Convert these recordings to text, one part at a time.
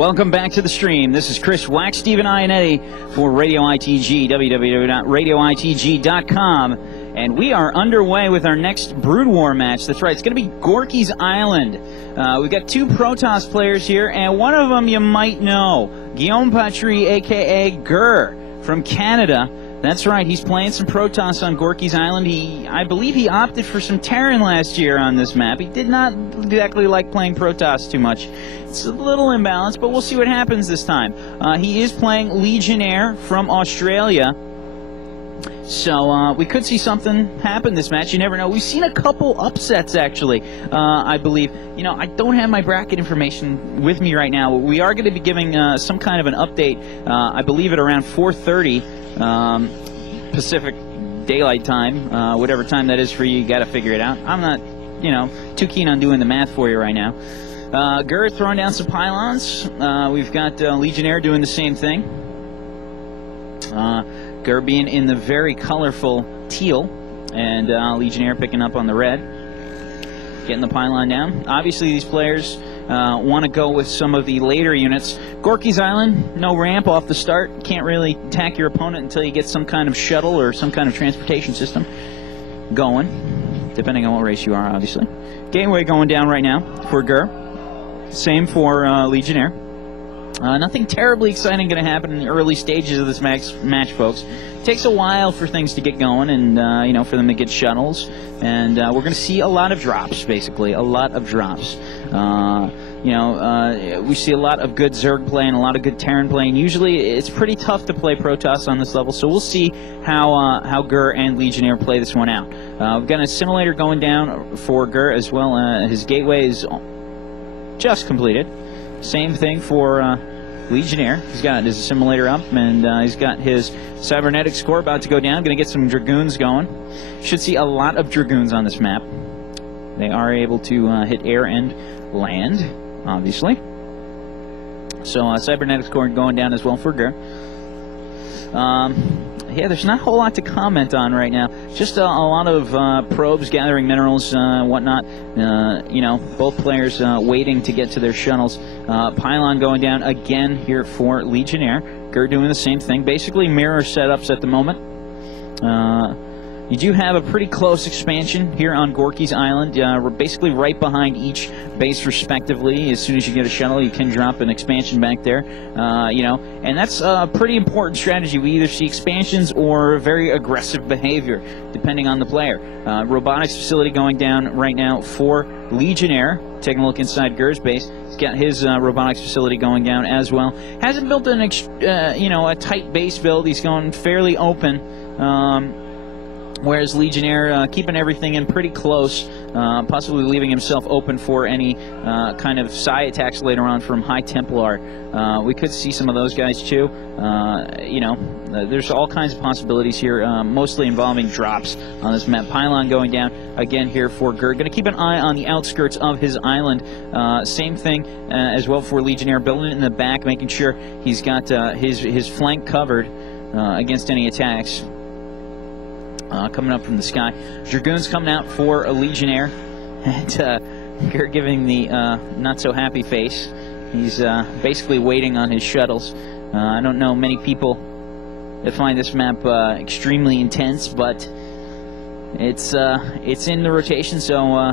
Welcome back to the stream. This is Chris Wax, Steve, and Eddie for Radio ITG, www.radioitg.com. And we are underway with our next Brood War match. That's right, it's going to be Grrrca's Island. We've got two Protoss players here, and one of them you might know, Guillaume Patry, a.k.a. Grrrca, from Canada. That's right, he's playing some Protoss on Grrrca's Island. I believe he opted for some Terran last year on this map. He did not exactly like playing Protoss too much. It's a little imbalanced, but we'll see what happens this time. He is playing Legionnaire from Australia. So we could see something happen this match. You never know. We've seen a couple upsets, actually, I believe. You know, I don't have my bracket information with me right now. We are going to be giving some kind of an update, I believe, at around 4:30 Pacific Daylight Time. Whatever time that is for you, you got to figure it out. I'm not, you know, too keen on doing the math for you right now. Grrrca throwing down some pylons. We've got Legionnaire doing the same thing. Grrrca being in the very colorful teal, and Legionnaire picking up on the red, getting the pylon down. Obviously, these players want to go with some of the later units. Grrrca's Island, no ramp off the start. Can't really attack your opponent until you get some kind of shuttle or some kind of transportation system going, depending on what race you are, obviously. Gateway going down right now for Grrrca. Same for Legionnaire. Nothing terribly exciting going to happen in the early stages of this match, folks. It takes a while for things to get going, and you know, for them to get shuttles, and we're going to see a lot of drops, basically, a lot of drops. You know, we see a lot of good Zerg play and a lot of good Terran play, and usually it's pretty tough to play Protoss on this level, so we'll see how Grrrca and Legionnaire play this one out. We've got an assimilator going down for Grrrca as well. His gateway is just completed. Same thing for Legionnaire. He's got his assimilator up, and he's got his cybernetic score about to go down. Going to get some Dragoons going. Should see a lot of Dragoons on this map. They are able to hit air and land, obviously. So cybernetic score going down as well for Grrrca. Yeah, there's not a whole lot to comment on right now. Just a lot of probes gathering minerals, whatnot. You know, both players waiting to get to their shuttles. Pylon going down again here for Legionnaire. Grrrca doing the same thing. Basically mirror setups at the moment. You do have a pretty close expansion here on Grrrca's Island. We're basically right behind each base respectively. As soon as you get a shuttle, you can drop an expansion back there. You know, and that's a pretty important strategy. We either see expansions or very aggressive behavior, depending on the player. Robotics facility going down right now for Legionnaire. Taking a look inside Grrrca's base. He's got his robotics facility going down as well. Hasn't built an you know, a tight base build. He's going fairly open. Whereas Legionnaire keeping everything in pretty close, possibly leaving himself open for any kind of psi attacks later on from High Templar. We could see some of those guys too. You know, there's all kinds of possibilities here, mostly involving drops on this map. Pylon going down again here for Grrrca. Going to keep an eye on the outskirts of his island. Same thing as well for Legionnaire, building it in the back, making sure he's got his flank covered against any attacks. Coming up from the sky. Dragoons coming out for a Legionnaire, and Grrrca giving the not-so-happy face. He's basically waiting on his shuttles. I don't know many people that find this map extremely intense, but it's in the rotation, so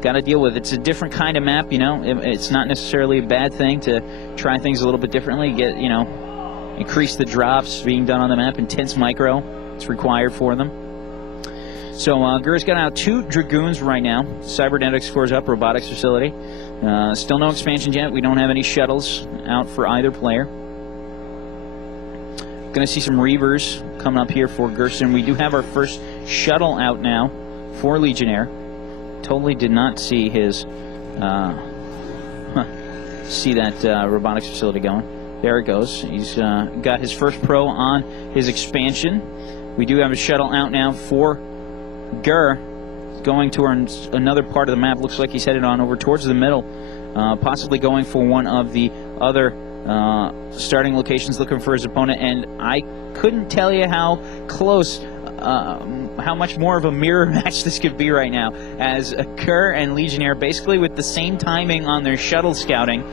got to deal with it. It's a different kind of map, you know. It's not necessarily a bad thing to try things a little bit differently, get, you know, increase the drops being done on the map. Intense micro. It's required for them. So Grrrca's got out 2 Dragoons right now. Cybernetic scores up, robotics facility. Still no expansions yet. We don't have any shuttles out for either player. Going to see some Reavers coming up here for Grrrca. We do have our first shuttle out now for Legionnaire. Totally did not see his see that robotics facility going. There it goes. He's got his first pro on his expansion. We do have a shuttle out now for Grrrca, going to another part of the map. Looks like he's headed on over towards the middle, possibly going for one of the other starting locations looking for his opponent, and I couldn't tell you how close, how much more of a mirror match this could be right now, as Grrrca and Legionnaire basically with the same timing on their shuttle scouting,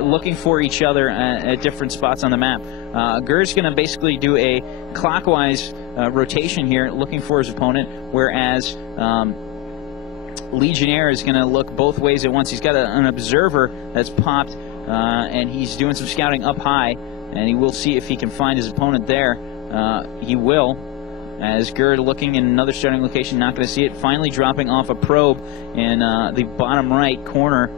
looking for each other at different spots on the map. Grrrca's going to basically do a clockwise rotation here, looking for his opponent, whereas Legionnaire is going to look both ways at once. He's got an observer that's popped, and he's doing some scouting up high, and he will see if he can find his opponent there. He will, as Grrrca looking in another starting location, not going to see it, finally dropping off a probe in the bottom right corner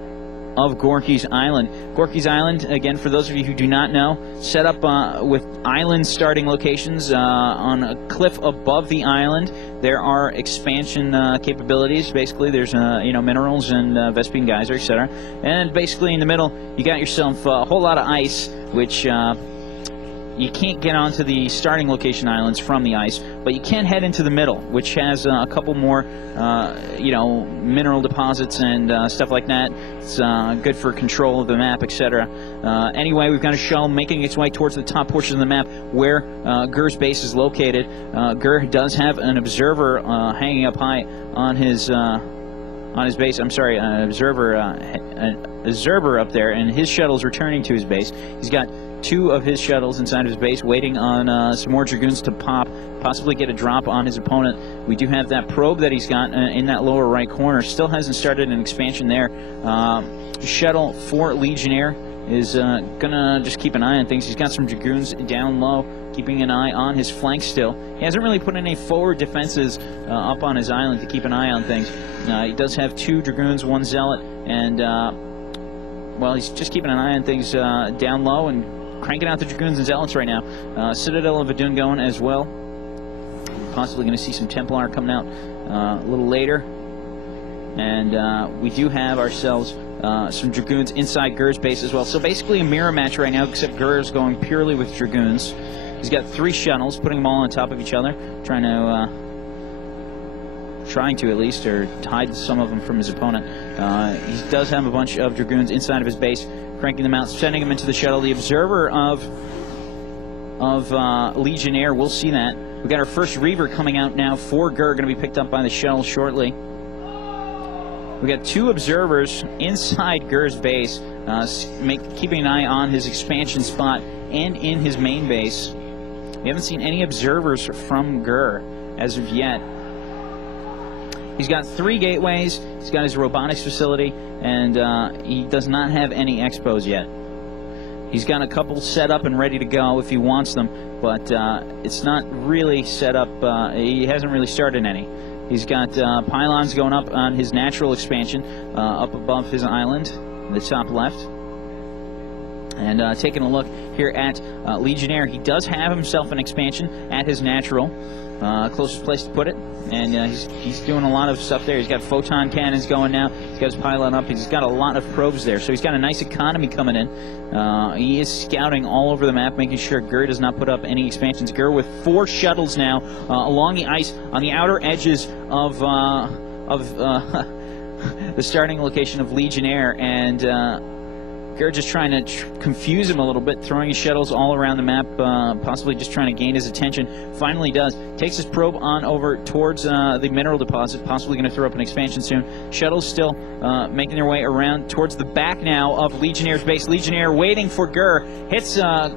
of Grrrca's Island. Grrrca's Island, again, for those of you who do not know, set up with island starting locations on a cliff above the island. There are expansion capabilities. Basically, there's minerals and Vespine geyser, etc. And basically, in the middle, you got yourself a whole lot of ice, which you can't get onto the starting location islands from the ice, but you can head into the middle, which has a couple more, mineral deposits and stuff like that. It's good for control of the map, etc. Anyway, we've got a shell making its way towards the top portion of the map where Grrrca's base is located. Grrrca does have an observer hanging up high on his base. I'm sorry, an observer up there, and his shuttle's returning to his base. He's got 2 of his shuttles inside of his base waiting on some more Dragoons to possibly get a drop on his opponent. We do have that probe that he's got in that lower right corner. Still hasn't started an expansion there. Shuttle for Legionnaire is gonna just keep an eye on things. He's got some Dragoons down low, keeping an eye on his flank still. He hasn't really put any forward defenses up on his island to keep an eye on things. He does have 2 Dragoons, 1 Zealot, and well, he's just keeping an eye on things down low and cranking out the Dragoons and Zealots right now. Citadel of Adun going as well. Possibly going to see some Templar coming out a little later. And we do have ourselves some Dragoons inside Grrrca's base as well. So basically a mirror match right now, except Grrrca's going purely with Dragoons. He's got 3 shuttles, putting them all on top of each other, trying to at least, or hide some of them from his opponent. He does have a bunch of Dragoons inside of his base, cranking them out, sending them into the shuttle. The observer of Legionnaire, we'll see that. We got our first Reaver coming out now for Grrrca, going to be picked up by the shuttle shortly. We got 2 observers inside Grrrca's base, keeping an eye on his expansion spot and in his main base. We haven't seen any observers from Grrrca as of yet. He's got 3 gateways, he's got his robotics facility, and he does not have any expos yet. He's got a couple set up and ready to go if he wants them, but it's not really set up. He hasn't really started any. He's got pylons going up on his natural expansion up above his island in the top left. And taking a look here at Legionnaire, he does have himself an expansion at his natural, closest place to put it. And he's doing a lot of stuff there. He's got photon cannons going now. He's got his pylon up. He's got a lot of probes there. So he's got a nice economy coming in. He is scouting all over the map, making sure Grrrca does not put up any expansions. Grrrca with 4 shuttles now along the ice on the outer edges of the starting location of Legionnaire. And Grrrca just trying to confuse him a little bit, throwing his shuttles all around the map, possibly just trying to gain his attention. Finally does. Takes his probe on over towards the mineral deposit, possibly going to throw up an expansion soon. Shuttles still making their way around towards the back now of Legionnaire's base. Legionnaire waiting for Grrrca. Hits a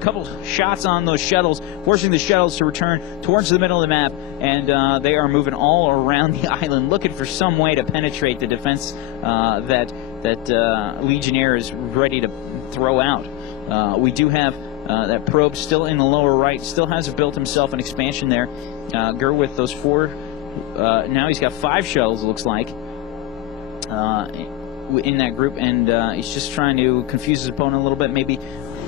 couple shots on those shuttles, forcing the shuttles to return towards the middle of the map, and they are moving all around the island, looking for some way to penetrate the defense that Legionnaire is ready to throw out. We do have that probe still in the lower right, still hasn't built himself an expansion there. Grrrca with those 4, now he's got 5 shuttles, it looks like, in that group, and he's just trying to confuse his opponent a little bit, maybe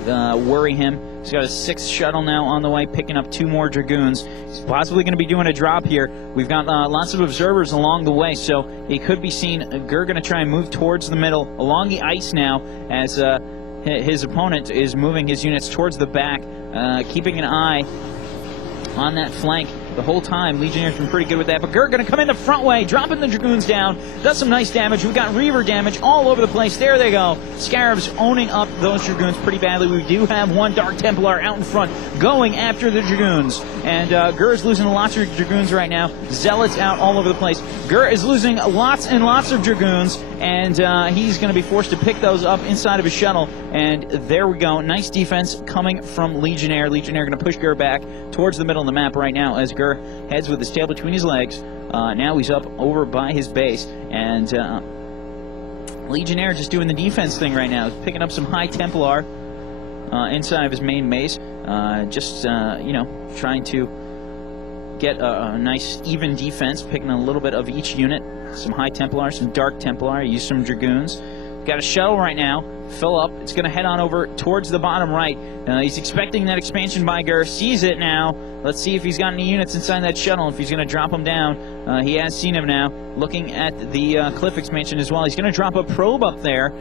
worry him. He's got a 6th shuttle now on the way, picking up 2 more Dragoons. He's possibly going to be doing a drop here. We've got lots of observers along the way, so it could be seen. Grrrca going to try and move towards the middle, along the ice now, as his opponent is moving his units towards the back, keeping an eye on that flank the whole time. Legionnaire's been pretty good with that, but Grrrca going to come in the front way, dropping the Dragoons down, does some nice damage. We've got Reaver damage all over the place. There they go. Scarabs owning up those Dragoons pretty badly. We do have one Dark Templar out in front going after the Dragoons, and Grrrca's losing lots of Dragoons right now. Zealots out all over the place. Grrrca is losing lots and lots of Dragoons, and he's going to be forced to pick those up inside of his shuttle, and there we go. Nice defense coming from Legionnaire. Legionnaire going to push Grrrca back towards the middle of the map right now as Grrrca heads with his tail between his legs. Now he's up over by his base, and Legionnaire just doing the defense thing right now. He's picking up some High Templar inside of his main base, just you know, trying to get a nice even defense, picking a little bit of each unit. Some High Templar, some Dark Templar, use some Dragoons. Got a shuttle right now, fill up. It's going to head on over towards the bottom right. He's expecting that expansion by Grrrca, sees it now. Let's see if he's got any units inside that shuttle, if he's going to drop them down. He has seen him now, looking at the cliff expansion as well. He's going to drop a probe up there.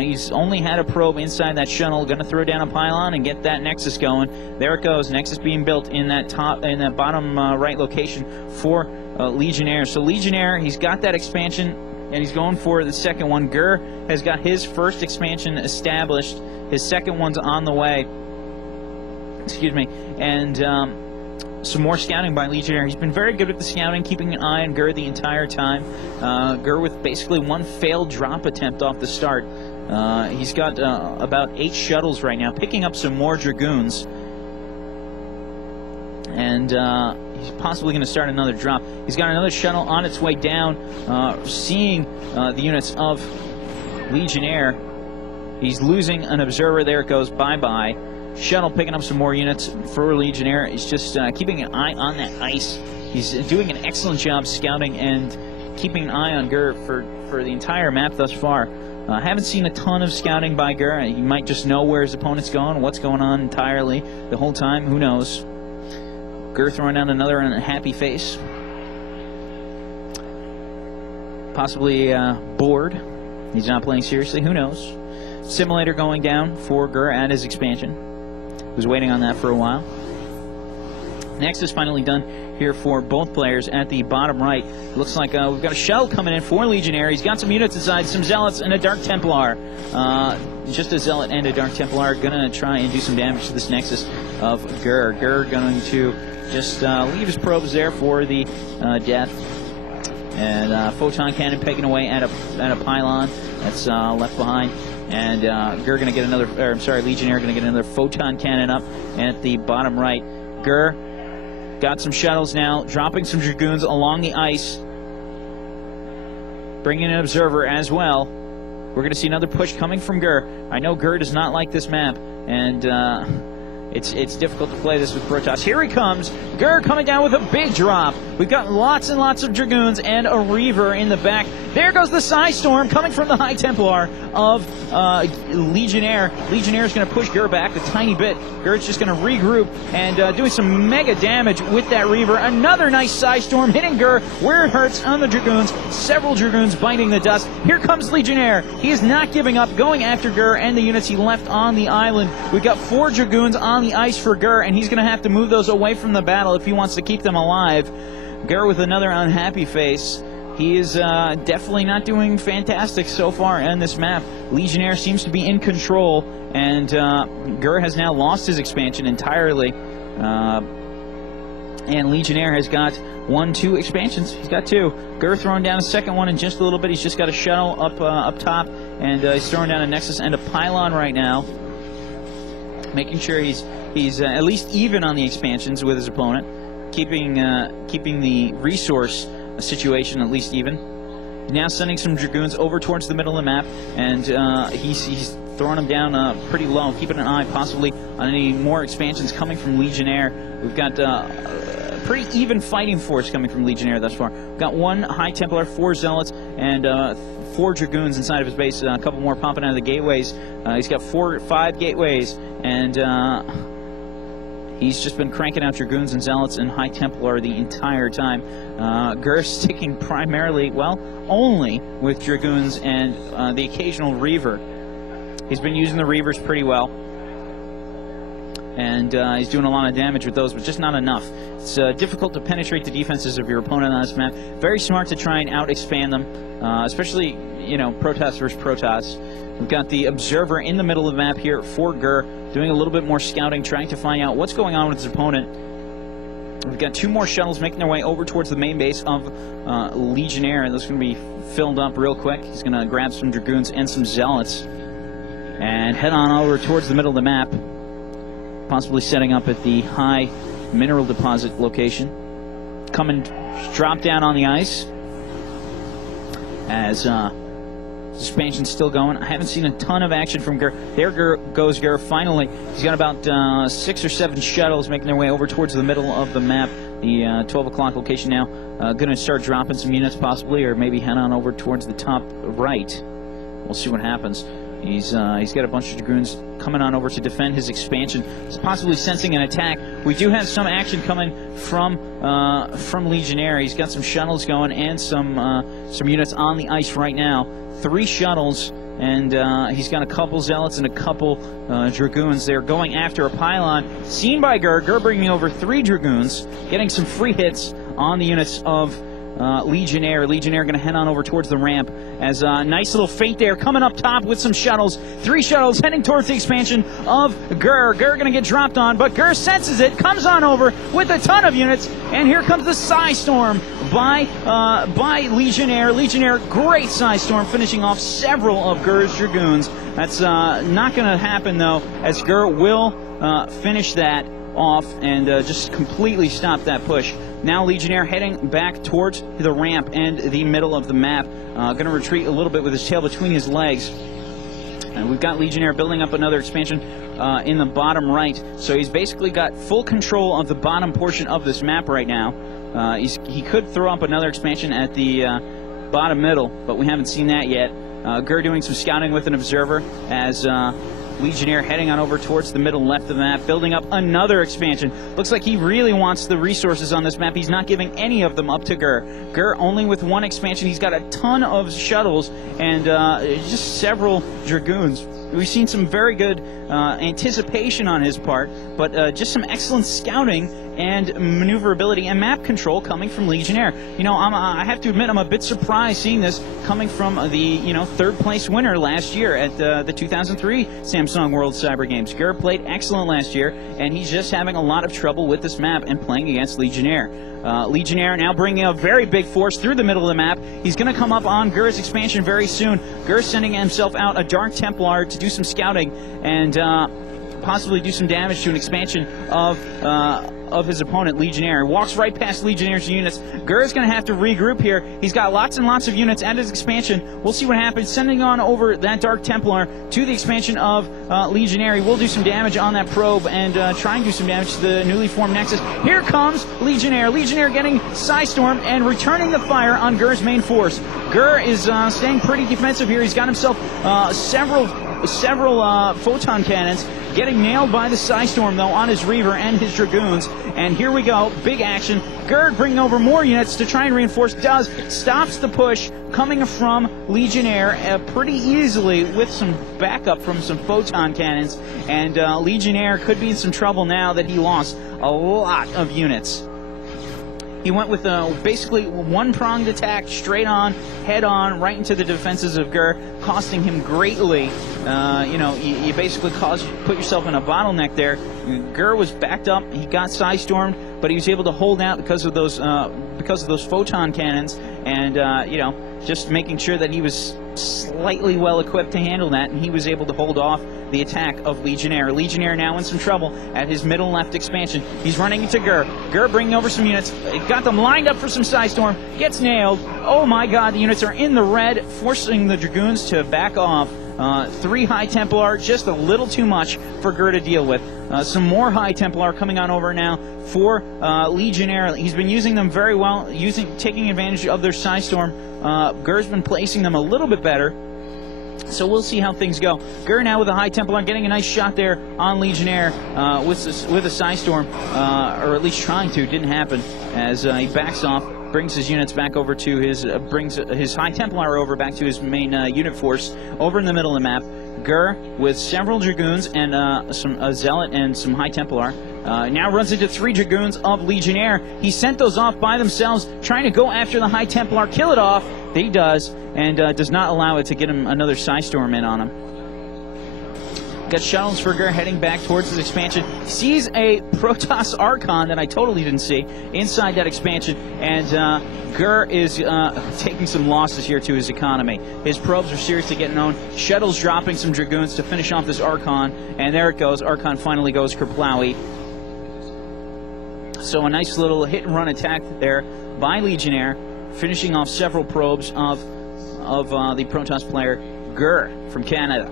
He's only had a probe inside that shuttle. Going to throw down a pylon and get that Nexus going. There it goes. Nexus being built in that bottom right location for Legionnaire. So Legionnaire, he's got that expansion, and he's going for the second one. Grrrca has got his first expansion established. His second one's on the way. Excuse me. And some more scouting by Legionnaire. He's been very good with the scouting, keeping an eye on Grrrca the entire time. Grrrca with basically one failed drop attempt off the start. He's got about 8 shuttles right now, picking up some more Dragoons. And he's possibly going to start another drop. He's got another shuttle on its way down, seeing the units of Legionnaire. He's losing an observer. There it goes. Bye-bye. Shuttle picking up some more units for Legionnaire. He's just keeping an eye on that ice. He's doing an excellent job scouting and keeping an eye on Grrrca for the entire map thus far. I haven't seen a ton of scouting by Grrrca. He might just know where his opponent's going, what's going on entirely the whole time. Who knows? Grrrca throwing down another unhappy face. Possibly bored. He's not playing seriously. Who knows? Simulator going down for Grrrca at his expansion. Was waiting on that for a while. Next is finally done here for both players at the bottom right. Looks like we've got a shell coming in for Legionnaire. He's got some units inside, some Zealots and a Dark Templar. Just a Zealot and a Dark Templar going to try and do some damage to this Nexus of Grrrca. Grrrca going to just leave his probes there for the death. And Photon Cannon pegging away at a pylon that's left behind. And Grrrca going to get another, or I'm sorry, Legionnaire going to get another Photon Cannon up at the bottom right. Grrrca got some shuttles now, dropping some Dragoons along the ice. Bringing an observer as well. We're going to see another push coming from Grrrca. I know Grrrca does not like this map, and it's difficult to play this with Protoss. Here he comes. Grrrca coming down with a big drop. We've got lots and lots of Dragoons and a Reaver in the back. There goes the Psystorm coming from the High Templar of Legionnaire. Legionnaire's going to push Grrrca back a tiny bit. Grrrca's just going to regroup and doing some mega damage with that Reaver. Another nice Psystorm hitting Grrrca where it hurts on the Dragoons. Several Dragoons biting the dust. Here comes Legionnaire. He is not giving up, going after Grrrca and the units he left on the island. We've got 4 Dragoons on the ice for Grrrca, and he's going to have to move those away from the battle if he wants to keep them alive. Grrrca with another unhappy face. He is definitely not doing fantastic so far on this map. Legionnaire seems to be in control, and Grrrca has now lost his expansion entirely. And Legionnaire has got 2 expansions. He's got 2. Grrrca throwing down a second one in just a little bit. He's just got a shuttle up top, and he's throwing down a Nexus and a pylon right now, making sure he's at least even on the expansions with his opponent, keeping the resource situation at least even. Now sending some Dragoons over towards the middle of the map, and he's throwing them down pretty low, keeping an eye possibly on any more expansions coming from Legionnaire. We've got a pretty even fighting force coming from Legionnaire thus far. We've got 1 High Templar, 4 Zealots, and 4 Dragoons inside of his base. A couple more popping out of the gateways. He's got 5 gateways, and he's just been cranking out Dragoons and Zealots and High Templar the entire time. Grrrca sticking primarily, well, only with Dragoons and the occasional Reaver. He's been using the Reavers pretty well. and he's doing a lot of damage with those, but just not enough. It's difficult to penetrate the defenses of your opponent on this map. Very smart to try and out-expand them, especially, you know, Protoss versus Protoss. We've got the Observer in the middle of the map here for Grrrca, doing a little bit more scouting, trying to find out what's going on with his opponent. We've got 2 more shuttles making their way over towards the main base of Legionnaire, and those are going to be filled up real quick. He's going to grab some Dragoons and some Zealots and head on over towards the middle of the map, possibly setting up at the high mineral deposit location. Come and drop down on the ice as expansion's still going. I haven't seen a ton of action from Grrrca. There goes Grrrca finally. He's got about 6 or 7 shuttles making their way over towards the middle of the map, the 12 o'clock location now. Going to start dropping some units possibly, or maybe head on over towards the top right. We'll see what happens. He's got a bunch of Dragoons coming on over to defend his expansion. He's possibly sensing an attack. We do have some action coming from Legionnaire. He's got some shuttles going and some units on the ice right now. 3 shuttles, and he's got a couple Zealots and a couple Dragoons. They're going after a pylon seen by Grrrca. Grrrca bringing over 3 Dragoons, getting some free hits on the units of Legionnaire. Legionnaire going to head on over towards the ramp as a nice little feint there, coming up top with some shuttles. 3 shuttles heading towards the expansion of Grrrca. Grrrca going to get dropped on, but Grrrca senses it, comes on over with a ton of units, and here comes the Psy Storm by Legionnaire. Legionnaire, great Psy Storm, finishing off several of Grrrca's Dragoons. That's not going to happen, though, as Grrrca will finish that off and just completely stop that push. Now Legionnaire heading back towards the ramp and the middle of the map. Going to retreat a little bit with his tail between his legs. And we've got Legionnaire building up another expansion in the bottom right. So he's basically got full control of the bottom portion of this map right now. He could throw up another expansion at the bottom middle, but we haven't seen that yet. Grrrca doing some scouting with an Observer as Legionnaire heading on over towards the middle left of the map, building up another expansion. Looks like he really wants the resources on this map. He's not giving any of them up to Grrrca. Grrrca only with 1 expansion. He's got a ton of shuttles and just several Dragoons. We've seen some very good anticipation on his part, but just some excellent scouting and maneuverability and map control coming from Legionnaire. You know, I have to admit, I'm a bit surprised seeing this coming from the, you know, 3rd place winner last year at the 2003 Samsung World Cyber Games. Grrrca played excellent last year, and he's just having a lot of trouble with this map and playing against Legionnaire. Legionnaire now bringing a very big force through the middle of the map. He's going to come up on Grrrca's expansion very soon. Grrrca sending himself out a Dark Templar to do some scouting and possibly do some damage to an expansion of his opponent, Legionnaire. Walks right past Legionnaire's units. Grrrca's going to have to regroup here. He's got lots and lots of units at his expansion. We'll see what happens. Sending on over that Dark Templar to the expansion of Legionnaire. He will do some damage on that probe and try and do some damage to the newly formed Nexus. Here comes Legionnaire. Legionnaire getting Psy Storm and returning the fire on Grrrca's main force. Grrrca is staying pretty defensive here. He's got himself several photon cannons, getting nailed by the Psy Storm, though, on his Reaver and his Dragoons. And here we go, big action. Grrrca bringing over more units to try and reinforce. Stops the push coming from Legionnaire pretty easily with some backup from some photon cannons. And Legionnaire could be in some trouble now that he lost a lot of units. He went with basically 1-pronged attack, straight on, head on, right into the defenses of Grrrca, costing him greatly. You know, you basically put yourself in a bottleneck there. Grrrca was backed up. He got Psy Stormed, but he was able to hold out because of those photon cannons, and you know, just making sure that he was slightly well equipped to handle that, and he was able to hold off the attack of Legionnaire. Legionnaire now in some trouble at his middle left expansion. He's running into Grrrca. Grrrca bringing over some units. Got them lined up for some Psy Storm. Gets nailed. Oh my god, the units are in the red, forcing the Dragoons to back off. 3 High Templar, just a little too much for Grrrca to deal with. Some more High Templar coming on over now for Legionnaire. He's been using them very well, taking advantage of their Psy Storm. Grrrca's been placing them a little bit better. So we'll see how things go. Grrrca now with a High Templar, getting a nice shot there on Legionnaire with a Psy Storm, or at least trying to. Didn't happen as he backs off, brings his units back over to his, brings his High Templar over back to his main unit force over in the middle of the map. Grrrca with several Dragoons and a Zealot and some High Templar. Now runs into 3 Dragoons of Legionnaire. He sent those off by themselves, trying to go after the High Templar, kill it off. He does, and does not allow it to get him another Psystorm in on him. Got shuttles for Grrrca heading back towards his expansion. Sees a Protoss Archon that I totally didn't see inside that expansion, and Grrrca is taking some losses here to his economy. His probes are seriously getting owned. Shuttles dropping some Dragoons to finish off this Archon, and there it goes. Archon finally goes Kerplowy. So a nice little hit-and-run attack there by Legionnaire, finishing off several probes of the Protoss player Grrrca from Canada.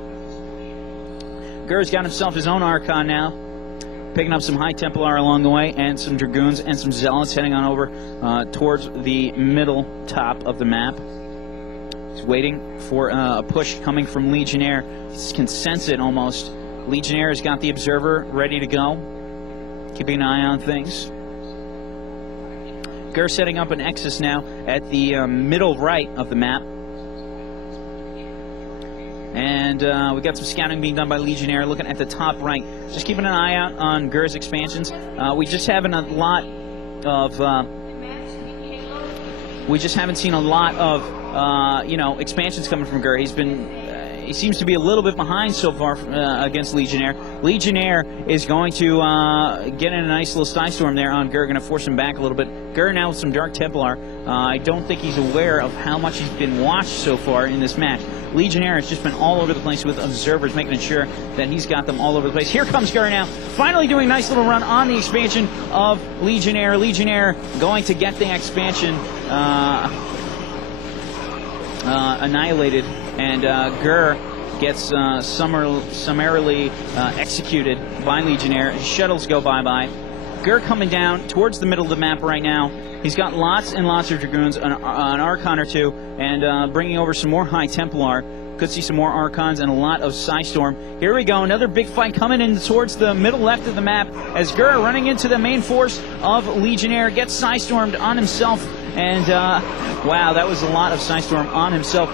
Grrrca's got himself his own Archon now, picking up some High Templar along the way, and some Dragoons and some Zealots heading on over towards the middle top of the map. He's waiting for a push coming from Legionnaire. He can sense it almost. Legionnaire has got the Observer ready to go, keeping an eye on things. Grrrca setting up an Nexus now at the middle right of the map. And we got some scouting being done by Legionnaire, looking at the top right. Just keeping an eye out on Grrrca's expansions. We just haven't a lot of... we just haven't seen a lot of, you know, expansions coming from Grrrca. He's been... he seems to be a little bit behind so far against Legionnaire. Legionnaire is going to get in a nice little Psystorm there on Grrrca, going to force him back a little bit. Grrrca now with some Dark Templar. I don't think he's aware of how much he's been watched so far in this match. Legionnaire has just been all over the place with Observers, making sure that he's got them all over the place. Here comes Grrrca now, finally doing a nice little run on the expansion of Legionnaire. Legionnaire going to get the expansion annihilated, and Grrrca gets summarily executed by Legionnaire. Shuttles go bye-bye. Grrrca coming down towards the middle of the map right now. He's got lots and lots of Dragoons, an Archon or two, and bringing over some more High Templar. Could see some more Archons and a lot of Psystorm. Here we go, another big fight coming in towards the middle left of the map as Grrrca running into the main force of Legionnaire gets Psystormed on himself. And, wow, that was a lot of Psystorm on himself.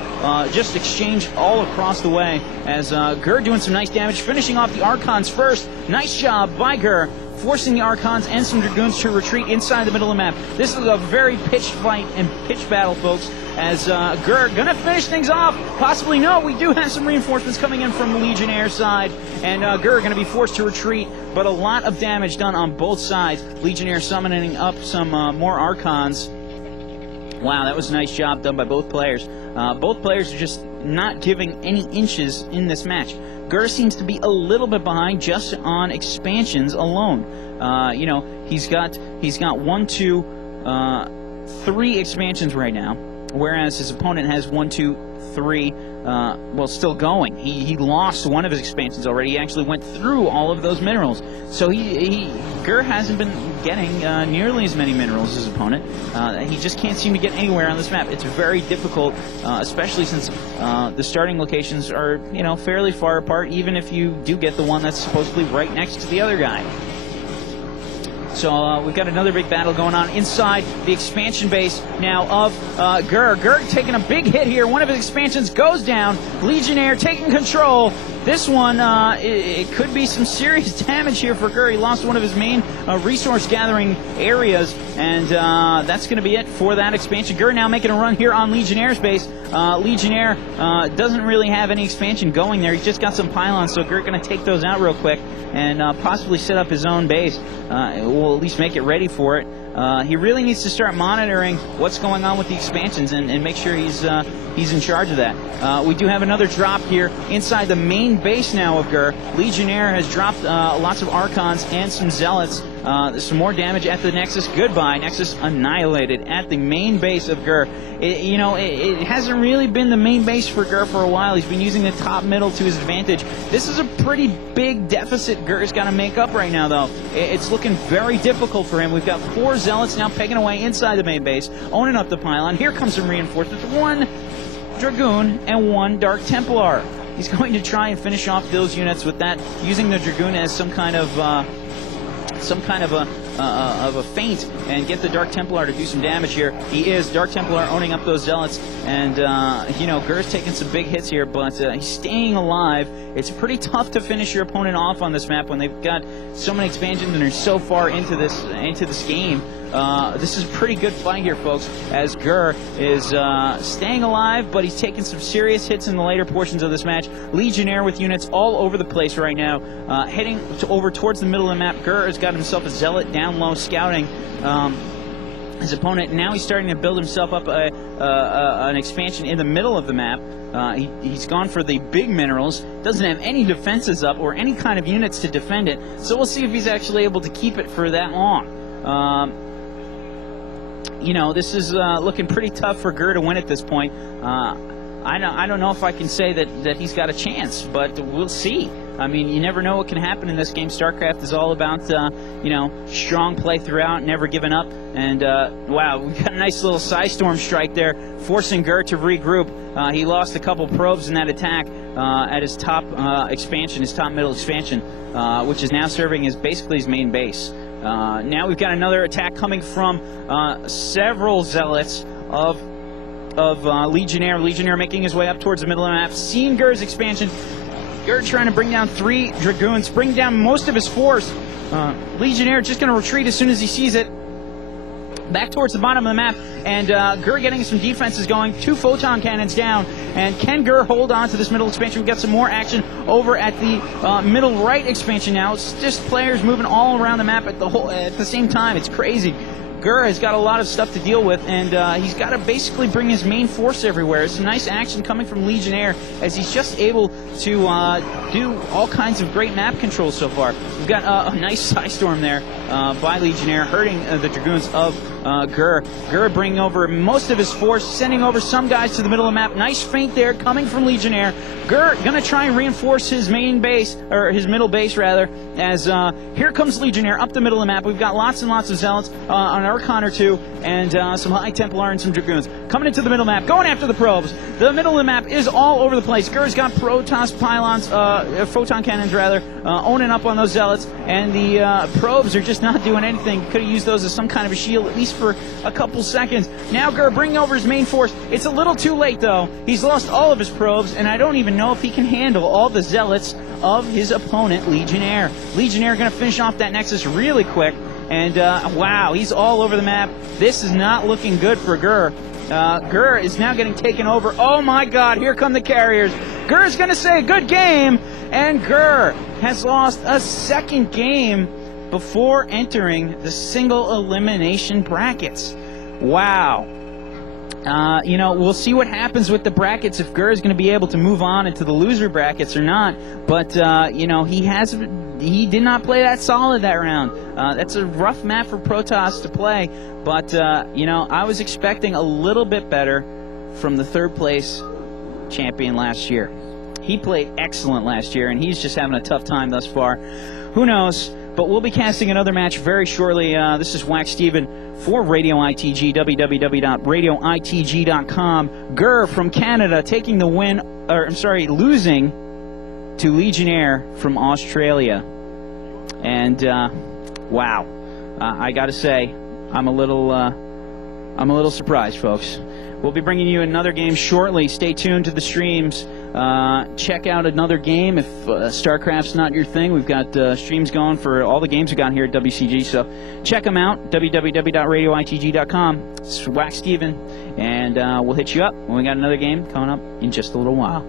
Just exchanged all across the way as Grrrca doing some nice damage, finishing off the Archons first. Nice job by Grrrca, forcing the Archons and some Dragoons to retreat inside the middle of the map. This is a very pitched fight and pitched battle, folks, as Grrrca gonna finish things off. Possibly no, we do have some reinforcements coming in from the Legionnaire's side, and Grrrca gonna be forced to retreat, but a lot of damage done on both sides. Legionnaire summoning up some more Archons. Wow, that was a nice job done by both players. Both players are just not giving any inches in this match. Grrrca seems to be a little bit behind just on expansions alone. You know, he's got 1, 2, 3 expansions right now, whereas his opponent has 1, 2, 3. Well, still going. He lost one of his expansions already. He actually went through all of those minerals. So Grrrca hasn't been getting nearly as many minerals as his opponent. He just can't seem to get anywhere on this map. It's very difficult, especially since the starting locations are, you know, fairly far apart, even if you do get the one that's supposedly right next to the other guy. So we've got another big battle going on inside the expansion base now of Grrrca. Grrrca taking a big hit here. One of his expansions goes down. Legionnaire taking control. This one, it could be some serious damage here for Grrrca. He lost one of his main resource gathering areas, and that's going to be it for that expansion. Grrrca now making a run here on Legionnaire's base. Legionnaire doesn't really have any expansion going there. He's just got some pylons, so Grrrca going to take those out real quick and possibly set up his own base. We'll at least make it ready for it. He really needs to start monitoring what's going on with the expansions and make sure he's in charge of that. We do have another drop here inside the main base now of Grrrca. Legionnaire has dropped lots of Archons and some Zealots. There's some more damage at the Nexus. Goodbye. Nexus annihilated at the main base of Grrrca. You know, it hasn't really been the main base for Grrrca for a while. He's been using the top middle to his advantage. This is a pretty big deficit Grrrca's got to make up right now, though. It's looking very difficult for him. We've got 4 Zealots now pegging away inside the main base, owning up the pylon. Here comes some reinforcements. 1 Dragoon and 1 Dark Templar. He's going to try and finish off those units with that, using the Dragoon as some kind of a a feint and get the Dark Templar to do some damage here. He is. Dark Templar owning up those zealots, and you know, Grrrca's taking some big hits here, but he's staying alive. It's pretty tough to finish your opponent off on this map when they've got so many expansions and are so far into this game. This is a pretty good fight here, folks, as Grrrca is staying alive, but he's taking some serious hits in the later portions of this match. Legionnaire with units all over the place right now, heading over towards the middle of the map. Grrrca has got himself a zealot down low scouting his opponent. Now he's starting to build himself up an expansion in the middle of the map. He's gone for the big minerals, doesn't have any defenses up or any kind of units to defend it, so we'll see if he's actually able to keep it for that long. You know, this is looking pretty tough for Grrrca to win at this point. I don't know if I can say that he's got a chance, but we'll see. I mean, you never know what can happen in this game. StarCraft is all about, you know, strong play throughout, never giving up. And, wow, we got a nice little Psystorm strike there, forcing Grrrca to regroup. He lost a couple probes in that attack at his top expansion, his top middle expansion, which is now serving as basically his main base. Now we've got another attack coming from several zealots of Legionnaire. Legionnaire making his way up towards the middle of the map, seeing Grrrca's expansion. Grrrca trying to bring down 3 Dragoons, bring down most of his force. Legionnaire just going to retreat as soon as he sees it. Back towards the bottom of the map, and Grrrca getting some defenses going. 2 photon cannons down, and can Grrrca hold on to this middle expansion? We've got some more action over at the middle right expansion now. It's just players moving all around the map at the same time. It's crazy. Grrrca has got a lot of stuff to deal with, and he's got to basically bring his main force everywhere. Some nice action coming from Legionnaire as he's just able to do all kinds of great map control so far. We've got a nice Psystorm there by Legionnaire, hurting the Dragoons of Grrrca. Grrrca bringing over most of his force, sending over some guys to the middle of the map. Nice feint there coming from Legionnaire. Grrrca going to try and reinforce his main base, or his middle base rather, as here comes Legionnaire up the middle of the map. We've got lots and lots of zealots on our Archon or 2, and some High Templar and some Dragoons. Coming into the middle map, going after the probes. The middle of the map is all over the place. Grrrca's got Protoss pylons, photon cannons rather, owning up on those zealots, and the probes are just not doing anything. Could have used those as some kind of a shield, at least for a couple seconds. Now Grrrca bringing over his main force. It's a little too late though. He's lost all of his probes, and I don't even know if he can handle all the zealots of his opponent, Legionnaire. Legionnaire going to finish off that Nexus really quick. And, wow, he's all over the map. This is not looking good for Grrrca. Grrrca is now getting taken over. Oh, my God, here come the carriers. Grrrca's going to say, good game. And Grrrca has lost a second game before entering the single elimination brackets. Wow. You know, we'll see what happens with the brackets, if Grrrca is going to be able to move on into the loser brackets or not. But, you know, he did not play that solid that round. That's a rough map for Protoss to play. But, you know, I was expecting a little bit better from the 3rd place champion last year. He played excellent last year, and he's just having a tough time thus far. Who knows? But we'll be casting another match very shortly. This is Wax Steven for Radio ITG, www.radioitg.com. Grrrca from Canada taking the win, or I'm sorry, losing to Legionnaire from Australia. And wow, I got to say, I'm a little surprised, folks. We'll be bringing you another game shortly. Stay tuned to the streams. Check out another game if StarCraft's not your thing. We've got streams going for all the games we got here at WCG, so check them out, www.radioitg.com. It's Wax Steven, and we'll hit you up when we got another game coming up in just a little while.